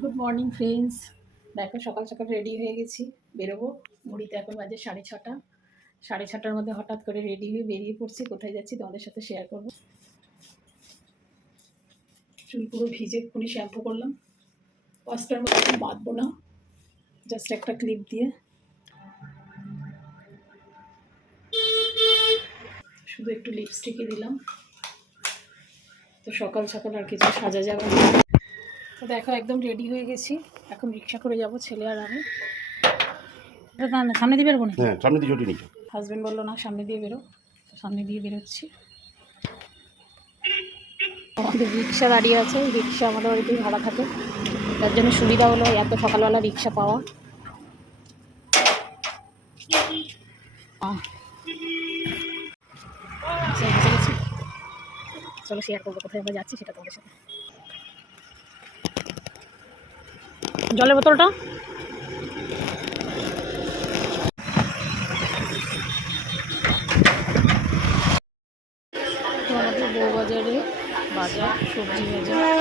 Good morning friends. দেখো সকাল সকাল রেডি হয়ে গেছি, বেরোবো। ঘড়িতে এখন বাজে 6:30। 6:30টার মধ্যে হঠাৎ করে রেডি হয়ে বেরিয়ে পড়ছি। কোথায় যাচ্ছি তোমাদের সাথে শেয়ার করবো। চুল পুরো ভিজে এক্ষুনি শ্যাম্পু করলাম। পাঁচটার মধ্যে এখন বাঁধবো না, জাস্ট একটা ক্লিপ দিয়ে শুধু একটু লিপস্টিকই দিলাম। তো সকাল সকাল আর কিছু সাজা যাবে না। তো দেখো একদম রেডি হয়ে গেছি, এখন রিক্সা করে যাব ছেলে আর আমি। সামনে দিয়ে বেরোবো না? হ্যাঁ, সামনে দিয়ে ছুটি নিচ্ছ। হাজব্যান্ড বললো না সামনে দিয়ে বেরো, সামনে দিয়ে বেরোচ্ছি। আমাদের রিক্সা দাঁড়িয়ে আছে, রিক্সা আমাদের বাড়িতেই ভাড়া থাকে, তার জন্য সুবিধা হলো এত সকালবেলা রিক্সা পাওয়া। চলো শেয়ার করবো কোথায় আমরা যাচ্ছি সেটা তোমাদের সাথে। জলের বোতলটা আমাদের বউবাজারে বাজার, সবজি বাজার।